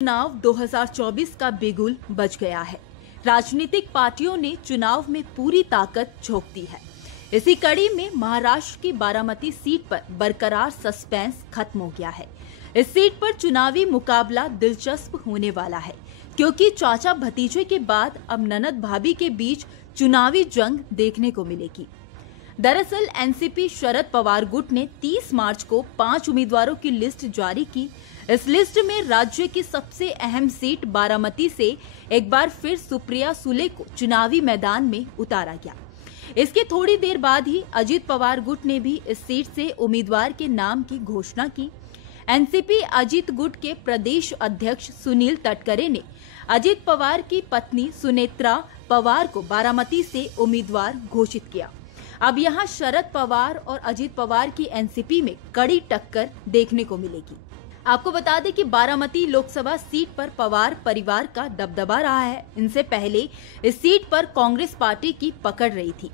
चुनाव 2024 का बिगुल बज गया है। राजनीतिक पार्टियों ने चुनाव में पूरी ताकत झोंक दी है। इसी कड़ी में महाराष्ट्र की बारामती सीट पर बरकरार सस्पेंस खत्म हो गया है। इस सीट पर चुनावी मुकाबला दिलचस्प होने वाला है, क्योंकि चाचा भतीजे के बाद अब ननद भाभी के बीच चुनावी जंग देखने को मिलेगी। दरअसल एनसीपी शरद पवार गुट ने 30 मार्च को 5 उम्मीदवारों की लिस्ट जारी की। इस लिस्ट में राज्य की सबसे अहम सीट बारामती से एक बार फिर सुप्रिया सुले को चुनावी मैदान में उतारा गया। इसके थोड़ी देर बाद ही अजित पवार गुट ने भी इस सीट से उम्मीदवार के नाम की घोषणा की। एनसीपी अजित गुट के प्रदेश अध्यक्ष सुनील तटकरे ने अजित पवार की पत्नी सुनेत्रा पवार को बारामती से उम्मीदवार घोषित किया। अब यहां शरद पवार और अजित पवार की एनसीपी में कड़ी टक्कर देखने को मिलेगी। आपको बता दें कि बारामती लोकसभा सीट पर पवार परिवार का दबदबा रहा है। इनसे पहले इस सीट पर कांग्रेस पार्टी की पकड़ रही थी।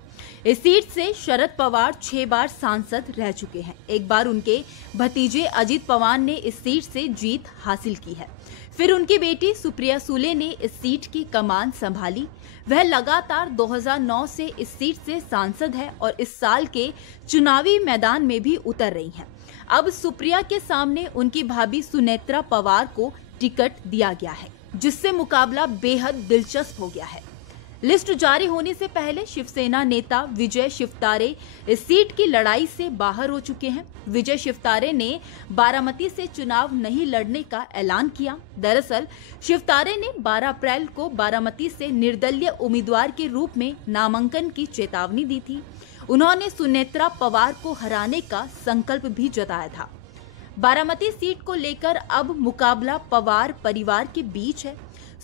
इस सीट से शरद पवार 6 बार सांसद रह चुके हैं। एक बार उनके भतीजे अजित पवार ने इस सीट से जीत हासिल की है। फिर उनकी बेटी सुप्रिया सुले ने इस सीट की कमान संभाली। वह लगातार 2009 से इस सीट से सांसद है और इस साल के चुनावी मैदान में भी उतर रही हैं। अब सुप्रिया के सामने उनकी भाभी सुनेत्रा पवार को टिकट दिया गया है, जिससे मुकाबला बेहद दिलचस्प हो गया है। लिस्ट जारी होने से पहले शिवसेना नेता विजय शिवतारे इस सीट की लड़ाई से बाहर हो चुके हैं। विजय शिवतारे ने बारामती से चुनाव नहीं लड़ने का ऐलान किया। दरअसल शिवतारे ने 12 अप्रैल को बारामती से निर्दलीय उम्मीदवार के रूप में नामांकन की चेतावनी दी थी। उन्होंने सुनेत्रा पवार को हराने का संकल्प भी जताया था। बारामती सीट को लेकर अब मुकाबला पवार परिवार के बीच है।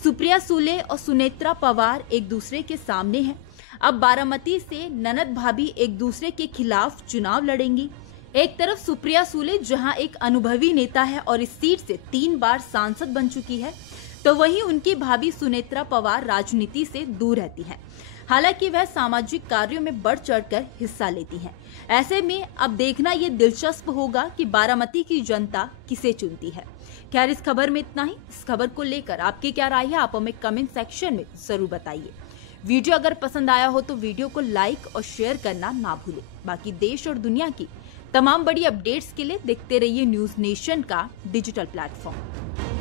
सुप्रिया सुले और सुनेत्रा पवार एक दूसरे के सामने हैं। अब बारामती से ननद भाभी एक दूसरे के खिलाफ चुनाव लड़ेंगी। एक तरफ सुप्रिया सुले जहां एक अनुभवी नेता है और इस सीट से 3 बार सांसद बन चुकी है, तो वहीं उनकी भाभी सुनेत्रा पवार राजनीति से दूर रहती हैं। हालांकि वह सामाजिक कार्यों में बढ़ चढ़कर हिस्सा लेती हैं। ऐसे में अब देखना ये दिलचस्प होगा कि बारामती की जनता किसे चुनती है। खैर, इस खबर में इतना ही। इस खबर को लेकर आपकी क्या राय है, आप हमें कमेंट सेक्शन में जरूर बताइए। वीडियो अगर पसंद आया हो तो वीडियो को लाइक और शेयर करना ना भूलें। बाकी देश और दुनिया की तमाम बड़ी अपडेट्स के लिए देखते रहिए न्यूज नेशन का डिजिटल प्लेटफॉर्म।